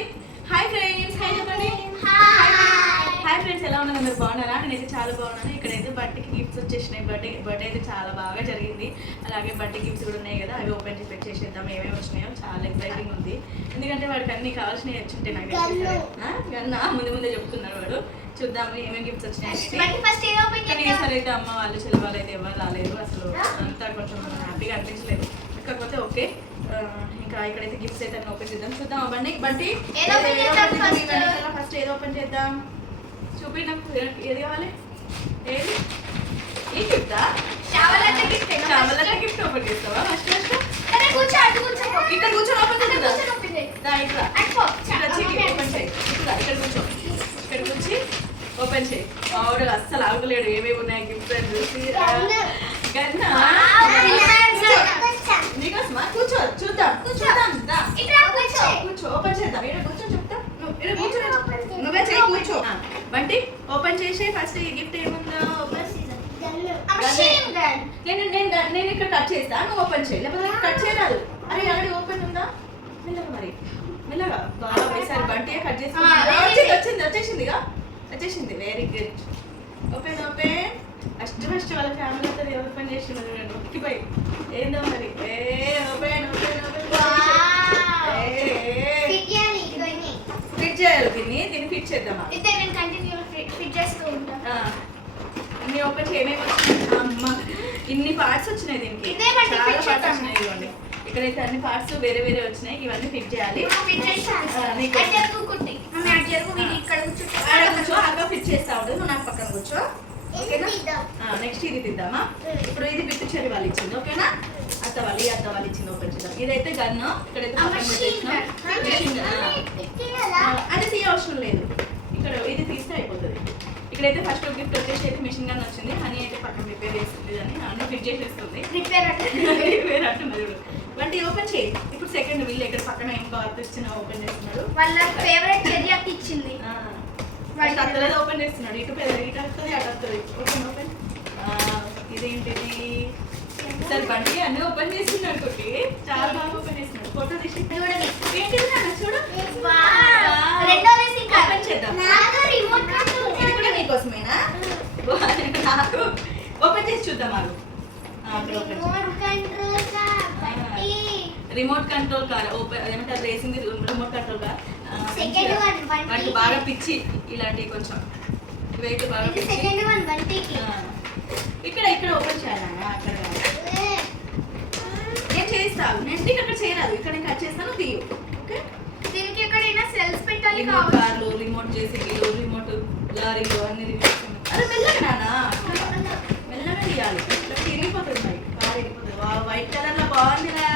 చెప్పండి. Hi friends, hi చెప్పండి. Hi friends, ఎలా ఉన్నారు? అందరు బాగున్నారా? నేనైతే చాలా బాగున్నాను. ఇక్కడైతే బర్త్డేకి గిఫ్ట్స్ వచ్చేసినాయి. బర్త్డే అయితే చాలా బాగా జరిగింది. అలాగే బర్త్డే గిఫ్ట్స్ కూడా ఉన్నాయి కదా, అవి ఓపెన్ చేసి పెట్టేసేద్దాం. ఏమేమి వచ్చినాయో చాలా ఎక్సైటింగ్ ఉంది. ఎందుకంటే వాడికి అన్ని కావాల్సినవి వచ్చుంటాయి. నాకు ముందే చెప్తున్నారు వాడు. చూద్దాము ఏమేమి గిఫ్ట్స్ వచ్చినాయి. ఈసారి అయితే అమ్మ వాళ్ళు చెల్లి వాళ్ళు అయితే ఎవరు రాలేదు. అసలు అంతా కొంచెం హ్యాపీగా అనిపించలేదు. కాకపోతే ఓకే, ఇంకా ఇక్కడైతే గిఫ్ట్స్ అయితే ఓపెన్ చేద్దాం. చూద్దాం అవ్వండి. బట్టి ఫస్ట్ ఏదో ఓపెన్ చేద్దాం. చూపి నాకు ఏది కావాలి. ఏది ఈ గిఫ్టా? చావలట్ల గిఫ్ట్ ఓపెన్ చేస్తావా? ఫస్ట్ ఇక్కడ కూర్చొని ఓపెన్ చేద్దాం. ఇక్కడ కూర్చో, ఇక్కడ కూర్చి ఓపెన్ చేయి. ఆవిడ అస్సలు ఆగలేడు ఏమేమి ఉన్నాయి గిఫ్ట్స్ అని చూసి. నీకోసమా? కూర్చో, చూద్దాం. కూర్చో, ఓపెన్ చేద్దాం. ఇక్కడ కూర్చో, చెప్తా. నువ్వే చేయి, కూర్చో. బంటి ఓపెన్ చేసి ఫస్ట్ ఈ గిఫ్ట్ ఏముందో నేను ఇక్కడ కట్ చేస్తా, నువ్వు ఓపెన్ చేయి. లేకపోతే కట్ చేయరాదు. అరే ఆల్రెడీ ఓపెన్ ఉందా? మెల్లగా మరి మెల్లగా. ఈసారి బంటి కట్ చేసి వచ్చేసింది. Very good. ఓపెన్ ఫస్ట్ వాళ్ళ ఫ్యామిలీతో ఓపెన్ చేసింది. నొక్కిపోయి ఏందో మరి. ఫిట్ చేయాలి. దీన్ని ఫిట్ చేద్దామా? ఇన్ని ఓపెన్ చేయమేమి వచ్చినాయి. అమ్మ ఇన్ని పార్ట్స్ వచ్చినాయి. దీనికి చాలా పార్ట్స్ వచ్చినాయి. ఇవ్వండి, ఇక్కడైతే అన్ని పార్ట్స్ వేరే వేరే వచ్చినాయి. ఇవన్నీ ఫిట్ చేయాలి. కూర్చో, అక్కడ ఫిట్ చేస్తా ఉంటుంది. నువ్వు నాకు పక్కన కూర్చో. ఓకేనా? నెక్స్ట్ ఇది తిద్దామా? ఇప్పుడు ఇది బిట్టు చెరి వాళ్ళు ఇచ్చింది. ఓకేనా? అత్త వాళ్ళు ఇచ్చింది. ఓపెన్ చేద్దాం. ఇదైతే గన్ను. ఇక్కడైతే పక్కన పెట్టేసిన అది తీయ అవసరం లేదు. ఇక్కడ ఇది తీస్తే అయిపోతుంది. ఇక్కడైతే ఫస్ట్ గిఫ్ట్ వచ్చేసి అయితే మిషన్ గన్ వచ్చింది. హనీ అయితే పక్కన రిపేర్ చేస్తుంది అని అన్ని ఫిట్ చేసేస్తుంది. రిపేర్ అంటున్నారు. వంటి ఓపెన్ చేయి. ఇప్పుడు సెకండ్ వీళ్ళు ఇక్కడ పక్కన ఏం బాత్ ఇచ్చిన ఓపెన్ చేస్తున్నాడు. వాళ్ళ ఫేవరెట్ చెర్రీ అక్క ఇచ్చింది. అత్తలేదు ఓపెన్ చేస్తున్నాడు. ఇటు వస్తుంది, అటు వస్తుంది. ఓపెన్. ఇదేంటిది? సరే బండి అన్ని ఓపెన్ చేస్తున్నాడు. కొట్టి చాలా బాగా ఓపెన్ చేస్తున్నాడు. ఫోటో తీసి ఏంటిది నాన్న చూడు. ఓపెన్ చేద్దాం. ఇది కూడా నీకోసమేనా? నాకు ఓపెన్ చేసి చూద్దాం. Remote control car. ఏమంటారు, రేసింగ్ రిమోట్ కంట్రోల్ కార్. వాటికి బాగా పిచ్చి ఇలాంటివి కొంచెం వెయిట్ బాగా ఇక్కడ ఓపెన్ చేయాలన్నా. అక్కడ నేను చేస్తాను. నేను అక్కడ చేయరాదు. ఇక్కడ నేను కట్ చేస్తాను. తీయు. ఓకే, దీనికి ఎక్కడైనా సెల్స్ పెట్టాలి. కార్లు, రిమోట్ జేసీబీలు, రిమోట్ లారీలు అన్ని రిమోట్. అరే మెల్లగా నాన్న, మెల్లగా తీయాలి. తిరిగిపోతుంది మరి. కార్ వెళ్ళిపోతుంది. వైట్ కలర్ లో బాగుందిరా.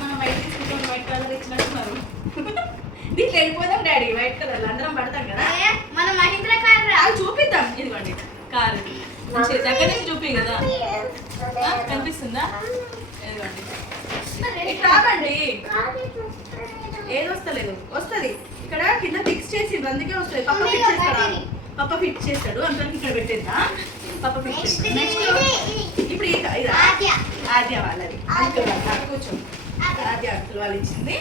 మనం వైట్ తీసుకుంటాం. వైట్ కలర్ ఇచ్చినట్టున్నారు. దీంట్లో వెళ్ళిపోదాం డాడీ. వైట్ కలర్ అందరం పడతాం కదా. మన మహీంద్రా కార్ అది చూపిద్దాం. ఇదిగోండి కారు. దగ్గర నుంచి చూపి కదా. కనిపిస్తుందా? ఇదిగోండి. రాకండి, ఏది వస్తలేదు. వస్తుంది. ఇక్కడ కింద ఫిక్స్ చేసిండ్రు, అందుకే వస్తుంది. పప్ప ఫిట్ చేస్తాడు. అంతవరకు ఇక్కడ పెట్టేద్దా. పప్ప ఫిట్ చేస్తాడు. నెక్స్ట్ ఇప్పుడు ఇది ఆద్య వాళ్ళది. కూర్చో. ఆద్య అంకుల్ వాళ్ళు ఇచ్చింది.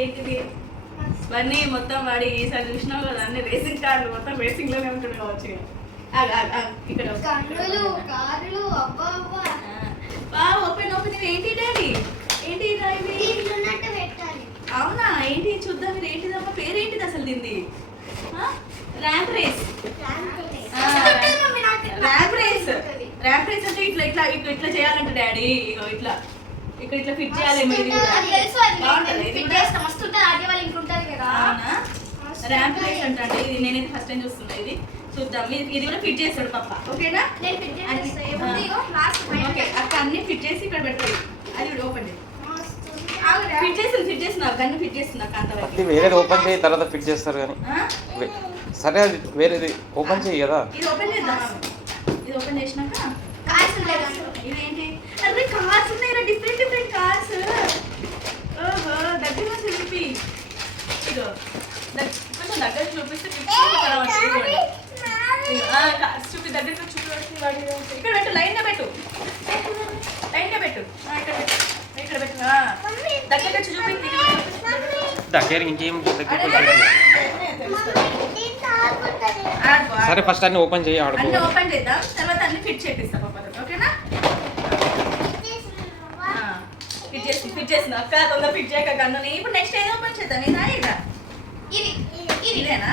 ఏంటిది? ఇవన్నీ మొత్తం వాడి ఈసారి చూసినావు కదా, అన్ని రేసింగ్ కార్లు మొత్తం రేసింగ్ లోనే ఉంటుంది కావచ్చు. ఇక్కడ ఓపెన్ ఏంటి డాడీ? ఏంటి అవునా? ఏంటి చూద్దాం. మీరు ఏంటిదమ్మా? పేరేంటిది అసలు దీన్ని? Ramp race. ర్యాంప్ రేస్ అంటే ఇట్లా చేయాలంట డాడీ. ఇట్లా ఇట్లా ఫిట్ చేయాలి. ర్యాంప్ రేస్ అంటే ఇది నేనైతే ఫస్ట్ టైం చూస్తున్నా. ఇది చూద్దాం. ఇది కూడా ఫిట్ చేస్తాడు పప్ప. ఓకేనా? ఓకే, అక్క అన్ని ఫిట్ చేసి ఇక్కడ పెడతాడు. అది ఓపెన్ ఫిట్ చేస్తున్నా. గన్ను ఫిట్ చేస్తున్నా. అంతవరకు వేరేది ఓపెన్ చేయి, తర్వాత ఫిట్ చేస్తారు కానీ. సరే, అది వేరేది ఓపెన్ చేయి కదా. ఇది ఓపెన్ చేద్దాం. ఇది ఓపెన్ చేసినాక ఇదేంటి? అరే కార్స్ ఉన్నాయి. Different cars. ఓహో, దగ్గర చూపి. ఇదో కొంచెం దగ్గర చూపిస్తే దగ్గరికి చూసి వాడి ఇక్కడ పెట్టు, లైన్గా పెట్టు, లైన్గా పెట్టు. ఇక్కడ పెట్టు, ఇక్కడ పెట్టు. దగ్గరికి వచ్చి చూపించి దగ్గర ఇంకేం సరే ఫస్ట్ అన్ని ఓపెన్ చేయి ఆడుకో. అన్ని ఓపెన్ చేద్దాం, తర్వాత అన్ని ఫిట్ చేపిస్తాం పాప. ఓకేనా? ఫిట్ చేసింది అక్క, తొందర ఫిట్ చేయక గన్నుని. ఇప్పుడు నెక్స్ట్ ఏది ఓపెన్ చేద్దాం? ఇదా ఇదా? ఇదేనా?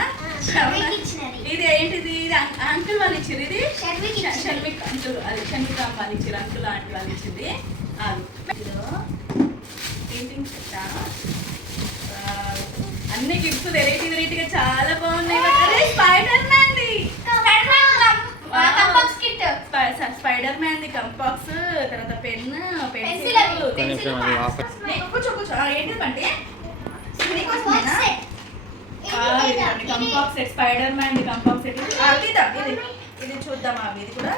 ఇది ఏంటిది? ఇది అంకుల్ వాళ్ళు ఇచ్చారు. ఇది షర్మిక్ అంకుల్, అది షర్మిక్ వాళ్ళు ఇచ్చారు. అంకుల్ ఆంటీ వాళ్ళు ఇచ్చింది. పెయింటింగ్స్ పెట్టా. అన్ని గిఫ్ట్స్ వెరైటీ వెరైటీగా చాలా బాగున్నాయి. Spider Man the Spider Man the compass, తర్వాత పెన్, పెన్సిల్. కూర్చో. ఏంటిదంటే compass set, Spider Man the compass set. ఇది చూద్దామా? ఇది కూడా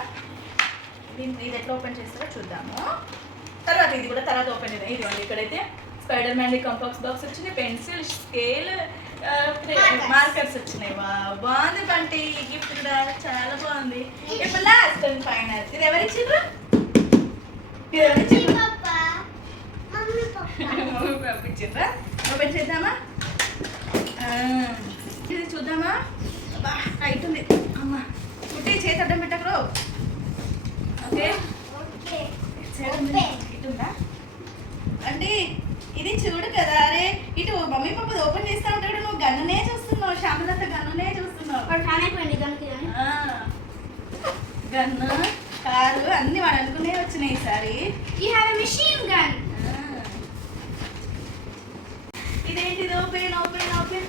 ఇది ఎట్లా ఓపెన్ చేస్తారో చూద్దాము. తర్వాత ఇది కూడా తర్వాత ఓపెన్ చేద్దాం. ఇది ఇక్కడైతే స్పైడర్ మ్యాన్ ది కంపాక్స్ బాక్స్ వచ్చింది, పెన్సిల్, స్కేల్, మార్కర్స్ వచ్చినాయి. బాగుంది బంటి, ఈ గిఫ్ట్ కూడా చాలా బాగుంది. ఇప్పుడు లాస్ట్ అండ్ ఫైనల్, ఇది ఎవరిచ్చిండ్రు? పంపించిండ్రా? ఓపెన్ చేద్దామా? ఇది చూద్దామా? బా టైట్ ఉంది అమ్మా. కుట్టి చేతి అడ్డం పెట్టకరు. ఓకే, ఇటుందా అంటే ఇది చూడు కదా. అరే ఇటు మమ్మీ పాప ఓపెన్ చేస్తా ఉంటాడు, నువ్వు గన్నునే చూస్తున్నావు. శ్యామలంతా గన్నునే చూస్తున్నావు. గన్ను, కారు అన్ని వాడు అనుకునే వచ్చినాయి ఈసారి. ఇదేంటిది? Open open open.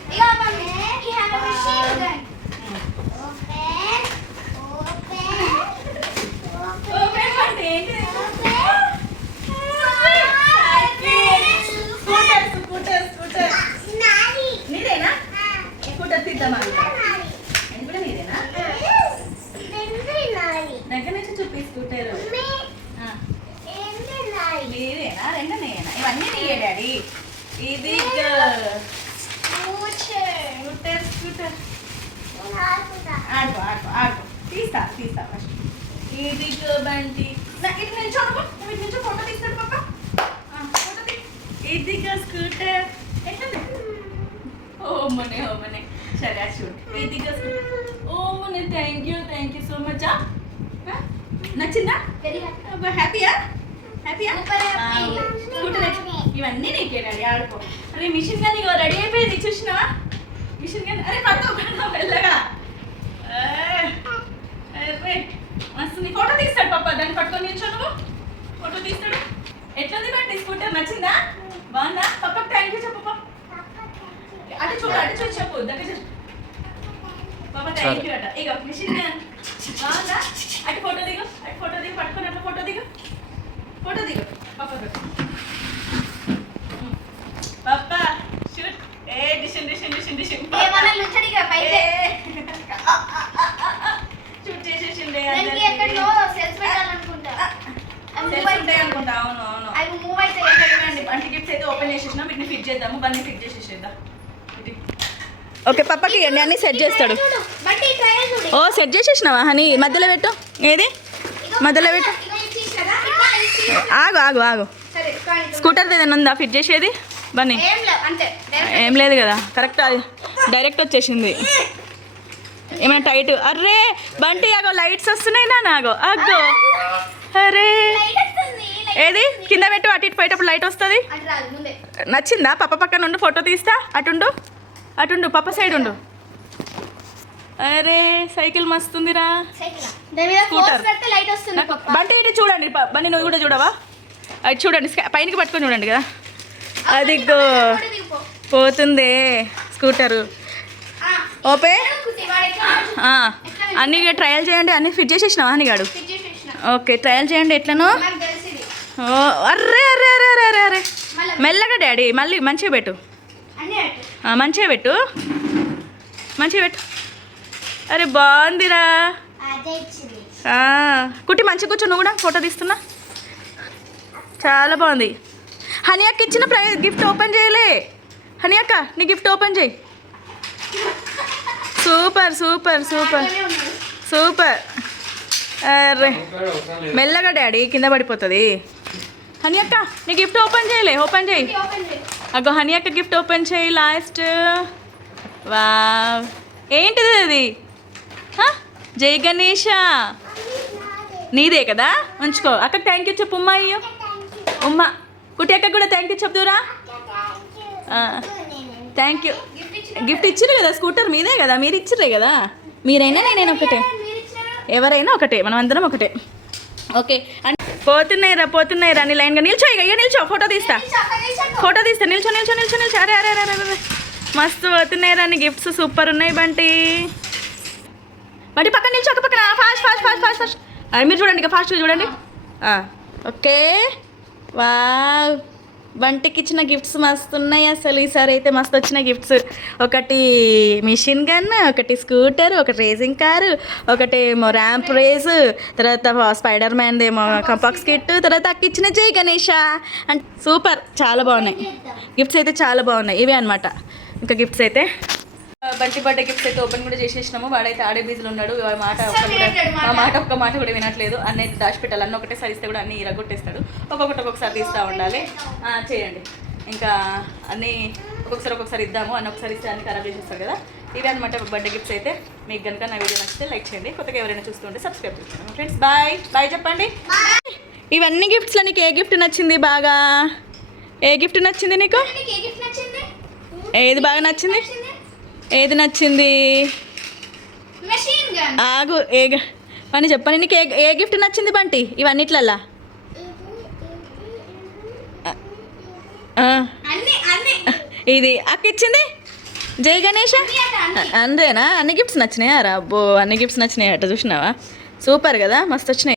ఓపెన్ అంటే ఏంటిది? స్కూటర్. నీదేనా? స్కూటర్ తీద్దామా? అది కూడా నీదేనా? దగ్గర నుంచి చూపి స్కూటర్. నీదేనా? రెండు నేనా? ఇవన్నీ నీయే డాడీ. ఇది స్కూటర్. ఆడుకో. తీస్తా ఫస్ట్. ఇది బంటి. ఇటు నిల్చోనుకో, ఇటు నిల్చో. ఫోటో తీస్తాడు పాప. ఫోటో తీ. ఇది స్కూటర్. ఎట్లా? ఓమనే సరే చూడు. ఇది ఓమనే. Thank you so much. నచ్చిందా? హ్యాపీయా? ఇవన్నీ నీకే డాడీ, ఆడుకో. అరే మిషన్ గన్ ఇగో రెడీ అయిపోయింది, చూసినావా? Machine gun. అరే పడుకో వెళ్ళగా. అరే మస్తు. నీ ఫోటో తీస్తాడు పాప, దాన్ని పట్టుకొని నిల్చో. నువ్వు ఫోటో తీస్తాడు. ఎట్లుంది బండి స్కూటర్? నచ్చిందా? బాగుందా? పప్పకు థ్యాంక్ యూ చెప్పు. అటు చూడు చెప్పు. దగ్గర పాప థ్యాంక్ యూ అట. ఇక మిషన్ గన్ బాగుందా? అటు ఫోటో దిగు, పట్టుకొని అట్లా ఫోటో దిగు పాప. పాప షూట్. డిషన్ షూట్ చేసేసిండే. అనుకుంటా. అవును. అంటే గిఫ్ట్స్ అయితే ఓపెన్ చేసేసినాం. వీటిని ఫిట్ చేద్దాము. బండి ఫిట్ చేసేసేద్దాం. ఓకే పప్పకి ఇవ్వండి, అన్నీ సెట్ చేస్తాడు. ఓ సెట్ చేసేసినావా హనీ? మధ్యలో పెట్టు. ఏది మధ్యలో పెట్టు. ఆగు. స్కూటర్ ఏదైనా ఉందా ఫిట్ చేసేది? బన్నీ ఏం లేదు కదా. కరెక్ట్, అది డైరెక్ట్ వచ్చేసింది. ఏమైనా టైట్? అర్రే బంటి అగో లైట్స్ వస్తున్నాయి నాగో. అగ్గో అరే ఏది కింద పెట్టు. అటు ఇటు పోయేటప్పుడు లైట్ వస్తుంది. నచ్చిందా? పప్ప పక్కన ఉండు, ఫోటో తీస్తా. అటుండు పప్ప సైడ్ ఉండు. అరే సైకిల్ మస్తుందిరా. స్కూటర్ బంటి ఇటు చూడండి. బండి నువ్వు కూడా చూడవా? అది చూడండి, పైనకి పట్టుకొని చూడండి కదా. అది పోతుంది స్కూటరు. ఓపే అన్నీ ట్రయల్ చేయండి. అన్నీ ఫిట్ చేసేసినావా అని గాడు? ఓకే ట్రయల్ చేయండి ఎట్లనో. అర్రే మెల్లగా డాడీ. మళ్ళీ మంచిగా పెట్టు. అరే బాగుందిరా. కుట్టి మంచిగా కూర్చో. నువ్వు కూడా ఫోటో తీస్తున్నా. చాలా బాగుంది. హనీ అక్క ఇచ్చిన గిఫ్ట్ ఓపెన్ చేయలే. హనీ అక్క నీ గిఫ్ట్ ఓపెన్ చేయి. సూపర్. అరే మెల్లగా డాడీ కింద పడిపోతుంది. హనీ అక్క నీ గిఫ్ట్ ఓపెన్ చేయలే, ఓపెన్ చేయి. అగ్గో హనీ అక్క గిఫ్ట్ ఓపెన్ చేయి లాస్ట్. వా ఏంటిది అది? జై గణేష నీదే కదా, ఉంచుకో. అక్క థ్యాంక్ యూ చెప్పు. ఉమ్మా అయ్యో ఉమ్మా. కుట్టి అక్క కూడా థ్యాంక్ యూ చెప్తురా. Thank you. గిఫ్ట్ ఇచ్చిర్రు కదా, స్కూటర్ మీదే కదా, మీరు ఇచ్చిర్రే కదా. మీరైనా నేనైనా ఒకటే, ఎవరైనా ఒకటే, మనం అందరం ఒకటే. ఓకే అండ్ పోతున్నాయి రా నీ లైన్గా నిల్చో. ఇక నిల్చో, ఫోటో తీస్తా నిల్చో. అరే అరే అరే అరే మస్తు పోతున్నాయి రా నీ గిఫ్ట్స్, సూపర్ ఉన్నాయి బంటి. బంటి పక్కన నిల్చో, ఒక పక్కన. ఫాస్ట్ మీరు చూడండి, ఇక ఫాస్ట్గా చూడండి. ఓకే వా బంటికి ఇచ్చిన గిఫ్ట్స్ మస్తు ఉన్నాయి అసలు. ఈసారి అయితే మస్తు వచ్చినాయి గిఫ్ట్స్. ఒకటి మిషన్ గన్, ఒకటి స్కూటర్, ఒకటి రేసింగ్ కారు, ఒకటేమో ర్యాంప్ రేస్, తర్వాత స్పైడర్ మ్యాన్ ఏమో కంపాక్స్ కిట్, తర్వాత అక్క ఇచ్చిన జై గణేష. అంటే సూపర్, చాలా బాగున్నాయి గిఫ్ట్స్ అయితే, చాలా బాగున్నాయి. ఇవే అనమాట ఇంకా గిఫ్ట్స్ అయితే. బంటి బర్త్డే గిఫ్ట్స్ అయితే ఓపెన్ కూడా చేసేసినాము. వాడైతే ఆడే బీజులు ఉన్నాడు. ఒక్క మాట కూడా వినట్లేదు. అన్నీ దాచిపెట్టాలి, అన్నీ ఒకటేసారి ఇస్తే కూడా అన్నీ ఇరగొట్టేస్తాడు. ఒక్కొక్కసారి తీస్తూ ఉండాలి. చేయండి ఇంకా అన్నీ ఒక్కొక్కసారి ఇద్దాము, అన్నీ ఒకసారి ఇస్తే అన్ని ఖరాబ్ చేసేస్తాడు కదా. ఇవే అనమాట బర్త్డే గిఫ్ట్స్ అయితే. మీకు కనుక నా వీడియో నచ్చితే లైక్ చేయండి, కొత్తగా ఎవరైనా చూస్తుంటే సబ్స్క్రైబ్ చేసుకోండి. ఫ్రెండ్స్ బాయ్ చెప్పండి. ఇవన్నీ గిఫ్ట్స్లో నీకు ఏ గిఫ్ట్ నచ్చింది బాగా? ఏ గిఫ్ట్ నచ్చింది నీకు? ఏది బాగా నచ్చింది? ఏది నచ్చింది? ఆగు అని చెప్పండి. నీకు ఏ గిఫ్ట్ నచ్చింది బంటి ఇవన్నిట్లల్లా? ఇది అక్క ఇచ్చింది జై గణేష. అందేనా? అన్ని గిఫ్ట్స్ నచ్చినాయా? అబ్బో అన్ని గిఫ్ట్స్ నచ్చినాయి అట, చూసినావా? సూపర్ కదా, మస్తు వచ్చినాయి.